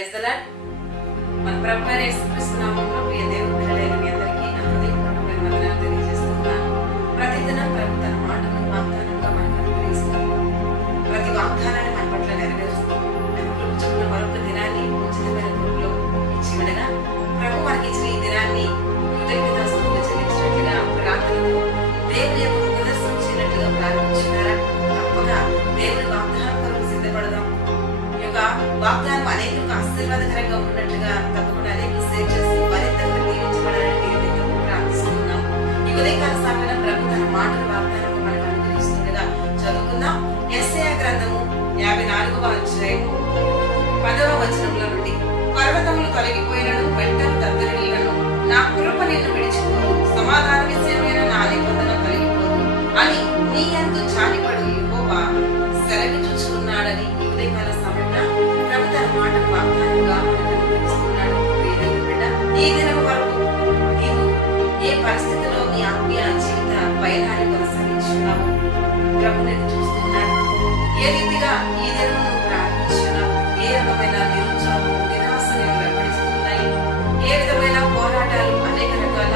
Praise the lord. మన ప్రభువైన యేసుక్రీస్తు నామములో ప్రియ దేవుని పిల్లలైన మీ అందరికీ నా హృదయపూర్వకమైన వందనాలు తెలియజేస్తున్నాను. ప్రతిదినం ప్రభు తన మాటను వాగ్దానంగా మనకు అనుగ్రహిస్తున్నాడు. ప్రతి వాగ్దానాన్ని మన పట్ల నెరవేరుస్తూ చెప్పిన మరొక దినాన్ని ఉచితమైన రూపంలో ఇచ్చి ఉండగా ప్రభు మనకి ఇచ్చిన ఈ దినాన్ని కృతజ్ఞతాస్తుతులు చెల్లించినట్లుగా ప్రార్థనతో దేవుని యొక్క ప్రదర్శన చేయనట్లుగా ప్రారంభించున్నారా? తప్పగా దేవుని వాగ్దానం కొరకు సిద్ధపడదాం. వాగ్దానం అనేకులకు ఆశీర్వాదకరంగా ఉన్నట్లుగా తప్పకుండా అనేకులు షేర్ చేసి మరింతగా దీవించబడాలని ప్రార్థిస్తున్నాం. ఈ ఉదయకాల సమయంలో ప్రభు తన మాటల వాగ్దానం మనకు అనుగ్రహిస్తుండగా చదువుకుందాం. యెషయా గ్రంథము 54వ అధ్యాయము 10వ వచనంలో నుండి, పర్వతములు తొలగిపోయినను వెంటను దద్దరిల్లినను నా కృప నిన్ను విడిచిపోదు, సమాధాన విషయమైన నా నిబంధన తొలగిపోదు అని నీ యందు జాలిపడు యెహోవా సెలవిచ్చుచున్నాడని ఈ ఉదయకాల సమయంలో ప్రభు తన మాటను వాగ్దానంగా మనకు అనుగ్రహిస్తున్నాడు. ఈ దినం వరకు నీవు ఏ పరిస్థితిలో నీ ఆత్మీయ జీవిత పయనాన్ని కొనసాగించున్నావు? ప్రభు నిన్ను చూస్తున్నాడు. ఏ రీతిగా ఈ దినం నువ్వు ప్రారంభించున్నావు? ఏ రకమైన నిరుత్సాహం నిరాశ నేను వెంబడిస్తున్నాయి? ఏ విధమైన పోరాటాలు అనేక రకాల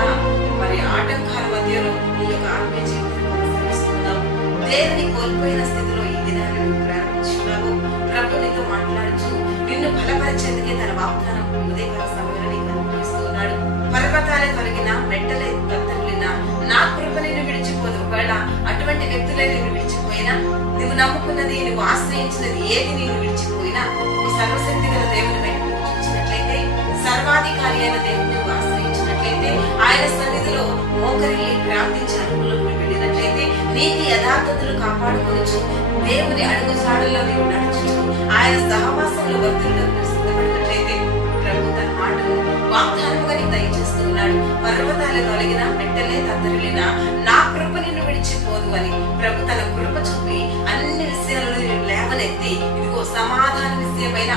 ఆటంకాల మధ్యలో నీ యొక్క ఆత్మీయ జీవితాన్ని కొనసాగిస్తున్నావు? దేవుని కోల్పోయిన స్థితిలో ఈ దినాన్ని నువ్వు ప్రారంభించున్నావు. ప్రభు నీతో మాట్లాడుచు నిన్ను బలపరిచేందుకే తన వాగ్దానం ఉదయకాల సమయంలో నీకు అనుగ్రహిస్తున్నాడు. పర్వతాలే తొలగిన మెట్టలే దద్దరిల్లిన నా కృప నిన్ను విడిచిపోదు. ఒకవేళ అటువంటి వ్యక్తులే నిన్ను విడిచిపోయినా, నువ్వు నమ్ముకున్నది, నువ్వు ఆశ్రయించినది ఏది నిన్ను విడిచిపోయినా, నీ సర్వశక్తి గల దేవుని వైపు చూసినట్లయితే, సర్వాధికారి అయిన దేవుని నువ్వు ఆశ్రయించినట్లయితే, ఆయన సన్నిధిలో మోకరిల్లి ప్రార్థించి అనుకూలకు వెళ్ళినట్లయితే, నీతి యథార్థతలు కాపాడుకోవచ్చు. దేవుని అడుగు జాడల్లో నీవు నడుచుచు ఆయన సహవాసంలో వర్తిల్లకు సిద్ధపడినట్లయితే ప్రభు తన మాటను వాగ్దానముగా నీకు దయచేస్తున్నాడు. పర్వతాలే తొలగిన మెట్టలే దద్దరిల్లిన నా కృప నిన్ను విడిచిపోదు అని ప్రభు తన కృప చూపి అన్ని విషయాలను లేవనెత్తి, ఇదిగో సమాధాన విషయమైన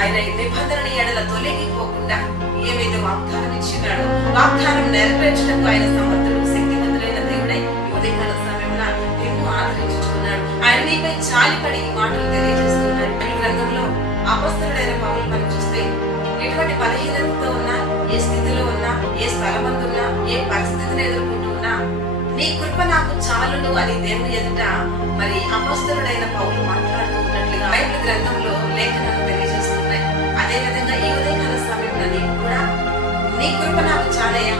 ఆయన నిబంధన ఎడల తొలగిపోకుండా ఏవైతే వాగ్దానం ఇచ్చినాడో వాగ్దానం నెరవేర్చడానికి ఆయన సమర్థుడు, శక్తివంతుడైన దేవుడై ఉదయకాల సమయంలో నిన్ను ఆదరించుచున్నాడు. ఆయన నీపై చాలిపడి ఈ మాటలు తెలియజేస్తున్నాడు. ఈ గ్రంథంలో అపొస్తలుడైన పౌలు మనం చూస్తే ఎటువంటి బలహీనతతో ఉన్నా, ఏ స్థితిలో ఉన్నా, ఏ స్థలమందున్నా, ఏ పరిస్థితిని ఎదుర్కొంటున్నా నీ కృప నాకు చాలును అని దేవుని ఎదుట అపొస్తలుడైన పౌలు మాట్లాడుతూ ఉన్నట్లుగా బైబిల్ గ్రంథంలో లేఖనాలు తెలియజేస్తున్నాయి. అదే విధంగా ఈ ఉదయకాల సమయంలో నీకు కూడా నీ కృప నాకు చాలయ్యా,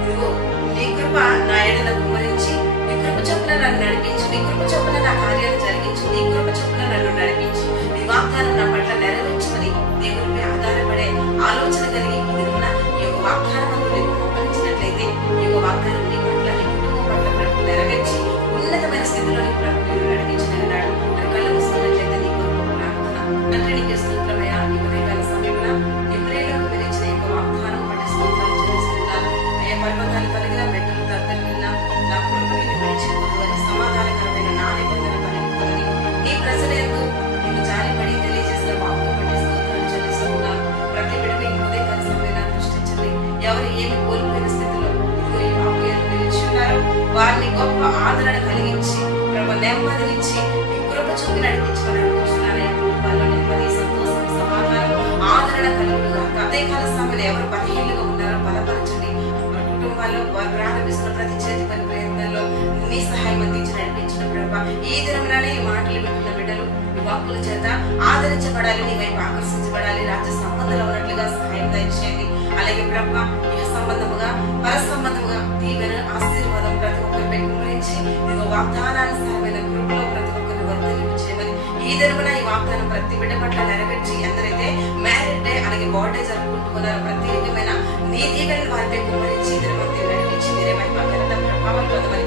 ఇదిగో నీ కృప నా ఎడల కుమ్మరించి, నీ కృప చొప్పున నన్ను నడిపించు, నీ కృప చొప్పున నా కార్యాలు జరిగించు, నీ కృప చొప్పున నన్ను నడిపించు, నీ వాగ్దానం నా పట్ల నెరవేర్చమని దేవునిపై ఆధారపడే ఆలోచన కలిగి ఇదిగున ఈ యొక్క వాగ్దానం నీకు మోకరించినట్లయితే, ఈ యొక్క వాగ్దానం నీ పట్ల, నీ కుటుంబం పట్ల ప్రభు నెరవేర్చి ఉన్నతమైన స్థితిలో నీ ప్రభు నేను నడిపించగలడు. మరి కళ్ళు మూసుకున్నట్లయితే నీ కొరకు ప్రార్థన. తండ్రి నీకు స్తోత్రమయ్యా, ఈ ఉదయకాల సమయంలో ఇబ్రాయిలకు విధించిన యొక్క వాగ్దానం పట్ల స్తోత్రాలు చెల్లిస్తున్నాను. అయ్యా, పర్వతాలు కలిగిన మెట్టలు దద్దరిల్లిన నా కృప నిన్ను విడిచిపోదు అని సమాధానకరమైన నా నిబంధన తొలగిపోదని నీ ప్రజలందు నీకు జాలిపడి తెలియజేసిన వాక్యం పట్ల స్తోత్రాలు చెల్లిస్తున్నాను. ప్రతి బిడ్డని ఈ ఉదయకాల సమయంలో దృష్టించండి. ఎవరు ఏమి కోల్పోయిన స్థితిలో ఇదిగో ఈ వాక్యాలు నిలిచున్నారో వారిని గొప్ప ఆదరణ కలిగించి ప్రభు నెమ్మదినిచ్చి నీ కృప చూపి నడిపించుకొని అడుగుతున్నాను. కుటుంబాల్లో నెమ్మది, సంతోషం, సమాధానం, ఆదరణ కలుగుగా ఉదయకాల సమయంలో ఎవరు బలహీనంగా ఉన్నారో బలపరచండి. మన కుటుంబాల్లో వారు ప్రారంభిస్తున్న ప్రతి చేతి పని ప్రయత్నంలో నీ సహాయం అందించి నడిపించిన ప్రభు ఈ దినములనే ఈ మాటలు వింటున్న బిడ్డలు ఈ వాక్కుల చేత ఆదరించబడాలి, నీ వైపు ఆకర్షించబడాలి, రాజ్య సంబంధాలు ఉన్నట్లుగా సహాయం దయచేయండి. అలాగే ప్రభు ఇహ సంబంధముగా పర సంబంధముగా దీవెన ఆశీర్వాదం ప్రతి ఒక్కరిపై కుమరించి ఇదిగో వాగ్దానానుసారమైన కృపలో ప్రతి ఒక్కరిని వర్తింపు చేయమని ఈ దినమున ఈ వాగ్దానం ప్రతి బిడ్డ పట్ల నెరవేర్చి ఎందరైతే మ్యారేజ్ డే అలాగే బర్త్డే జరుపుకుంటున్నారో ప్రత్యేకమైన నీ దీవెనలు వారిపై కుమరించి ఇద్దరు మధ్య నడిపించి మీరే మహిమ ఘనత ప్రభావాలు పొందమని